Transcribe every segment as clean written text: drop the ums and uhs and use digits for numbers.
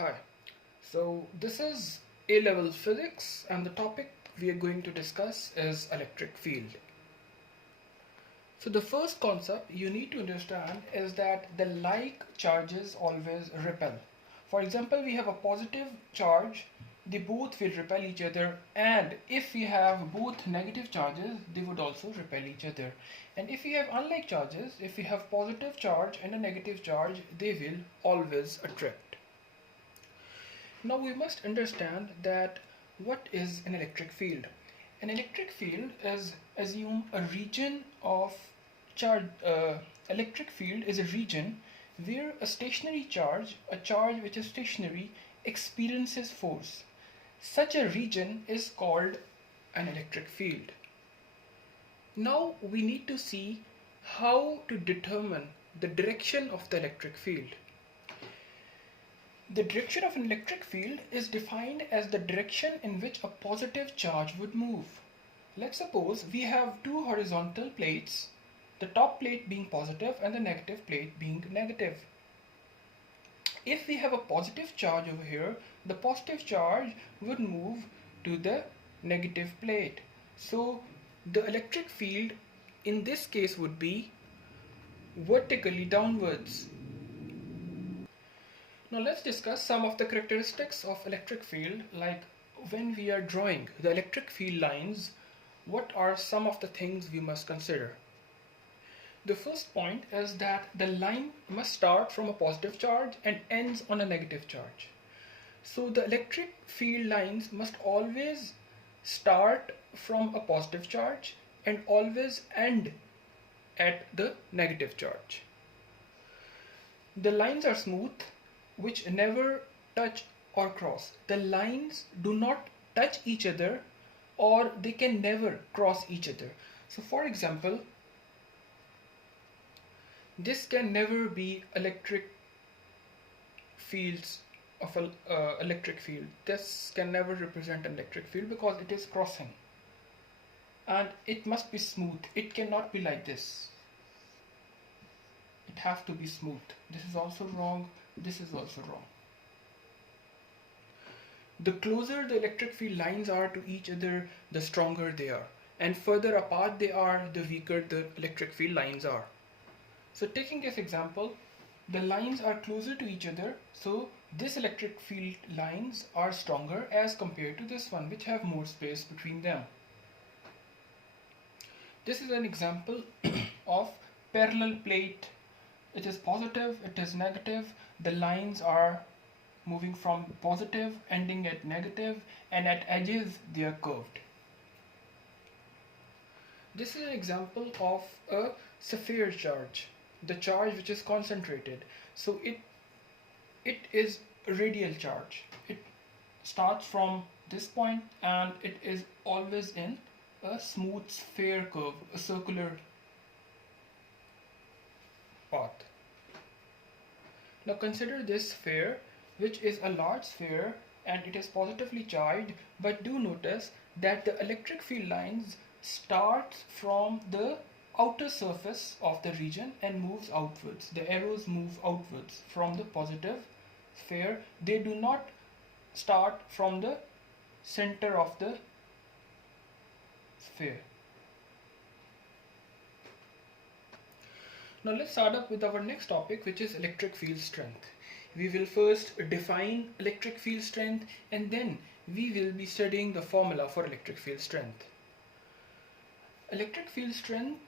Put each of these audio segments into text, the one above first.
Hi, so this is A-level physics and the topic we are going to discuss is electric field. So the first concept you need to understand is that the like charges always repel. For example, we have a positive charge, they both will repel each other, and if we have both negative charges, they would also repel each other. And if we have unlike charges, if we have positive charge and a negative charge, they will always attract. Now we must understand that what is an electric field. An electric field is assume a region of charge. Electric field is a region where a stationary charge, a charge which is stationary, experiences force. Such a region is called an electric field. Now we need to see how to determine the direction of the electric field. The direction of an electric field is defined as the direction in which a positive charge would move. Let's suppose we have two horizontal plates, the top plate being positive and the negative plate being negative. If we have a positive charge over here, the positive charge would move to the negative plate. So the electric field in this case would be vertically downwards. Now let's discuss some of the characteristics of electric field, like when we are drawing the electric field lines, what are some of the things we must consider? The first point is that the line must start from a positive charge and ends on a negative charge. So the electric field lines must always start from a positive charge and always end at the negative charge. The lines are smooth, which never touch or cross. The lines do not touch each other or they can never cross each other. So for example, this can never be electric fields of an electric field. This can never represent an electric field because it is crossing. And it must be smooth. It cannot be like this. It has to be smooth. This is also wrong. This is also wrong. The closer the electric field lines are to each other, the stronger they are. And further apart they are, the weaker the electric field lines are. So taking this example, the lines are closer to each other, so this electric field lines are stronger as compared to this one, which have more space between them. This is an example of parallel plate. It is positive, it is negative. The lines are moving from positive, ending at negative, and at edges they are curved. This is an example of a sphere charge, the charge which is concentrated. So it is a radial charge. It starts from this point and it is always in a smooth sphere curve, a circular path. Now consider this sphere, which is a large sphere and it is positively charged, but do notice that the electric field lines start from the outer surface of the region and moves outwards. The arrows move outwards from the positive sphere. They do not start from the center of the sphere. Now let's start up with our next topic, which is electric field strength. We will first define electric field strength and then we will be studying the formula for electric field strength. Electric field strength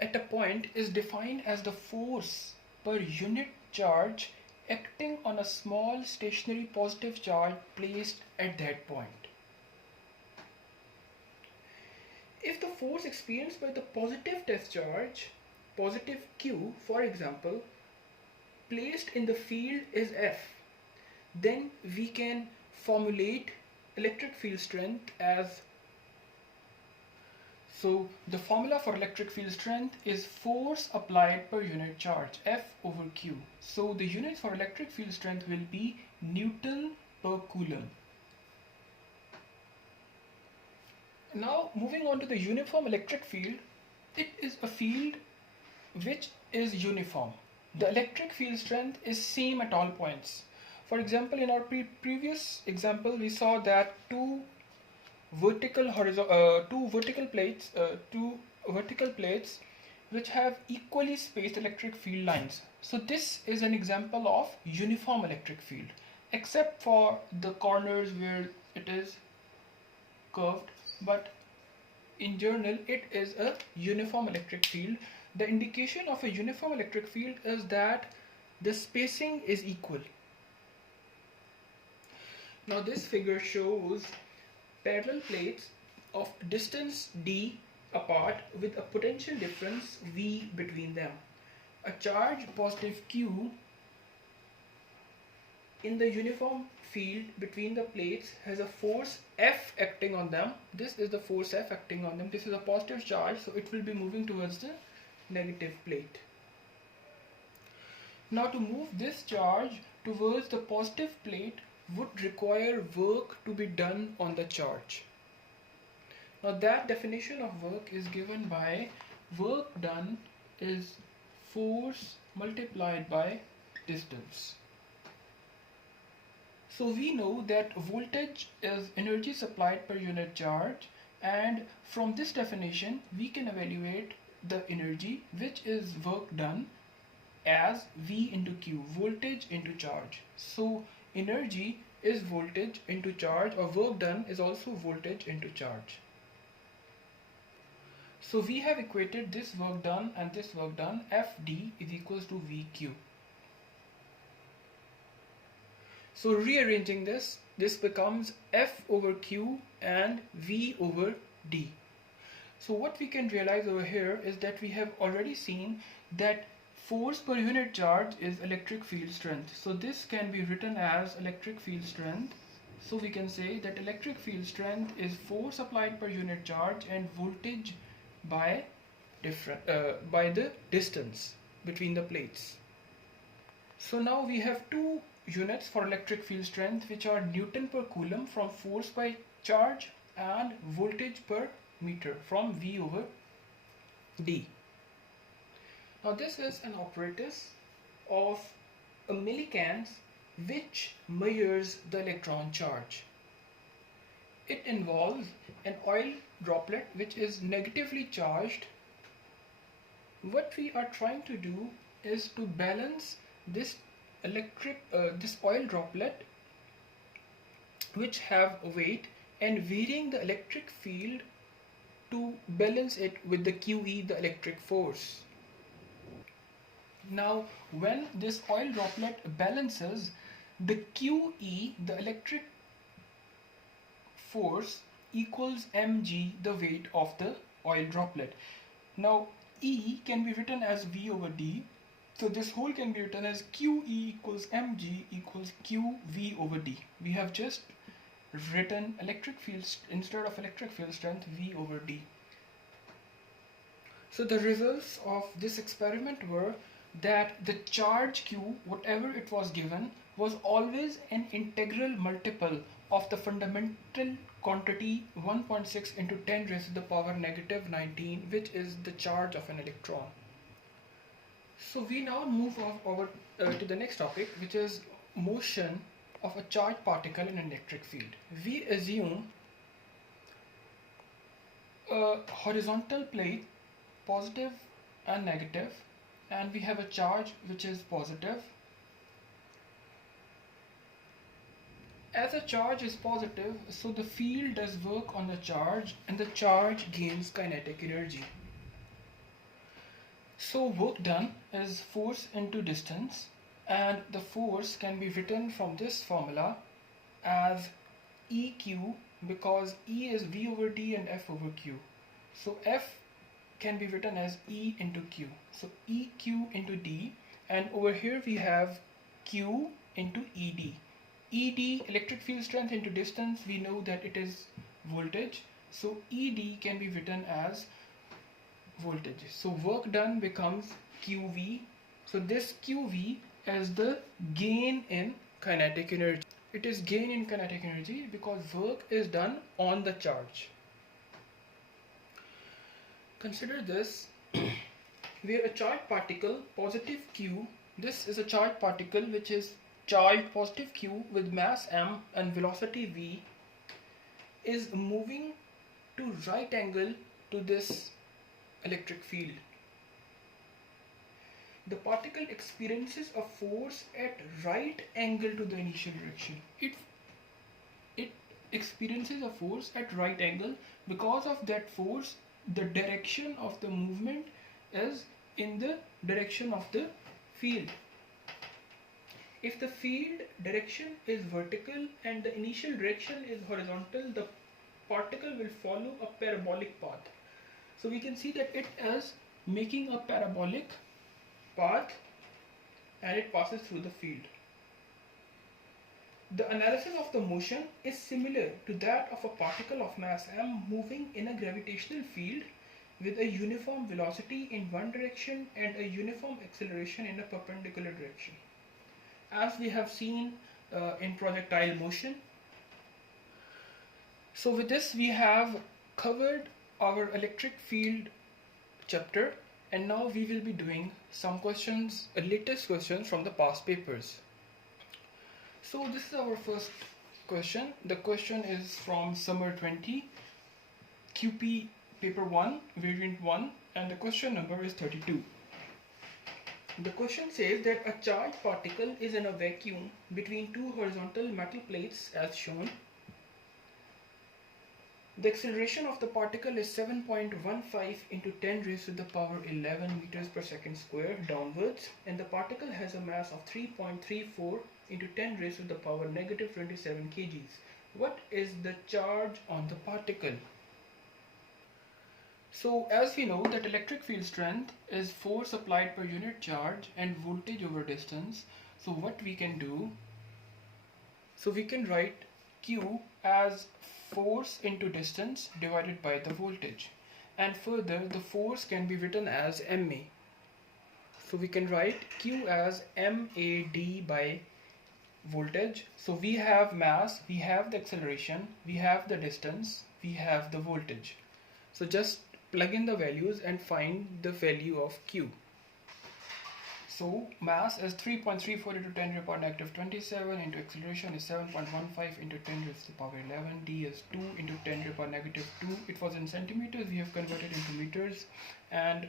at a point is defined as the force per unit charge acting on a small stationary positive charge placed at that point. If the force experienced by the positive test charge, positive Q for example, placed in the field is F, then we can formulate electric field strength as, so the formula for electric field strength is force applied per unit charge, F over Q. So the units for electric field strength will be Newton per Coulomb. Now moving on to the uniform electric field, it is a field which is uniform. The electric field strength is same at all points. For example, in our previous example, we saw that two vertical plates which have equally spaced electric field lines. So this is an example of uniform electric field, except for the corners where it is curved, but in general it is a uniform electric field. The indication of a uniform electric field is that the spacing is equal. Now this figure shows parallel plates of distance d apart with a potential difference V between them. A charge positive Q in the uniform field between the plates has a force F acting on them. This is the force F acting on them. This is a positive charge, so it will be moving towards the negative plate. Now to move this charge towards the positive plate would require work to be done on the charge. Now that definition of work is given by work done is force multiplied by distance. So we know that voltage is energy supplied per unit charge, and from this definition we can evaluate the energy, which is work done, as V into Q, voltage into charge. So energy is voltage into charge, or work done is also voltage into charge. So we have equated this work done and this work done. Fd is equals to Vq. So rearranging this becomes F over Q and V over D. So what we can realize over here is that we have already seen that force per unit charge is electric field strength. So this can be written as electric field strength. So we can say that electric field strength is force applied per unit charge and voltage by the distance between the plates. So now we have two units for electric field strength, which are Newton per coulomb from force by charge and voltage per meter from V over D. Now this is an apparatus of a millicamps which measures the electron charge. It involves an oil droplet which is negatively charged. What we are trying to do is to balance this oil droplet which have a weight, and varying the electric field to balance it with the QE, the electric force. Now when this oil droplet balances, the QE, the electric force, equals mg, the weight of the oil droplet. Now E can be written as V over D. So this whole can be written as QE equals mg equals QV over D. We have just written electric field instead of electric field strength V over D. So the results of this experiment were that the charge Q, whatever it was given, was always an integral multiple of the fundamental quantity 1.6 into 10 raised to the power negative 19, which is the charge of an electron. So we now move over to the next topic, which is motion of a charged particle in an electric field. We assume a horizontal plate, positive and negative, and we have a charge which is positive. As a charge is positive, so the field does work on the charge and the charge gains kinetic energy. So work done is force into distance, and the force can be written from this formula as EQ, because E is V over D and F over Q. So F can be written as E into Q. So EQ into D, and over here we have Q into ED. ED, electric field strength, into distance, we know that it is voltage. So ED can be written as voltage. So work done becomes QV. So this QV is the gain in kinetic energy. It is gain in kinetic energy because work is done on the charge. Consider this where a charged particle, positive Q, this is a charged particle which is charged positive q with mass m and velocity v is moving to right angle to this electric field. The particle experiences a force at right angle to the initial direction. It experiences a force at right angle. Because of that force, the direction of the movement is in the direction of the field. If the field direction is vertical and the initial direction is horizontal, the particle will follow a parabolic path. So we can see that it is making a parabolic path and it passes through the field. The analysis of the motion is similar to that of a particle of mass m moving in a gravitational field with a uniform velocity in one direction and a uniform acceleration in a perpendicular direction, as we have seen in projectile motion. So with this we have covered our electric field chapter, and now we will be doing some questions, latest questions from the past papers. So this is our first question. The question is from summer 20, QP paper 1, variant 1, and the question number is 32. The question says that a charged particle is in a vacuum between two horizontal metal plates as shown. The acceleration of the particle is 7.15 into 10 raised to the power 11 meters per second square downwards, and the particle has a mass of 3.34 into 10 raised to the power negative 27 kgs. What is the charge on the particle? So as we know that electric field strength is force applied per unit charge and voltage over distance. So what we can do, so we can write Q as force into distance divided by the voltage, and further the force can be written as MA. So we can write Q as MAD by voltage. So we have mass, we have the acceleration, we have the distance, we have the voltage. So just plug in the values and find the value of Q. So mass is 3.34 into 10 to the power negative 27 into acceleration is 7.15 into 10 to the power 11. D is 2 into 10 to the power negative 2. It was in centimeters, we have converted into meters, and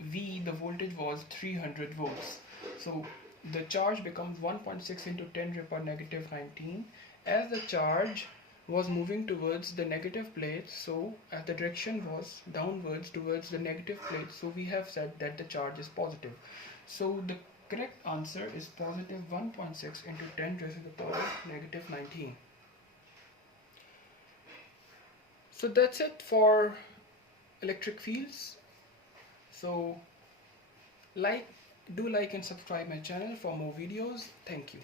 V, the voltage, was 300 volts. So the charge becomes 1.6 into 10 to the power negative 19. As the charge was moving towards the negative plate, so as the direction was downwards towards the negative plate, so we have said that the charge is positive. So the correct answer is positive 1.6 into 10 raised to the power negative 19. So that's it for electric fields. So do like and subscribe my channel for more videos. Thank you.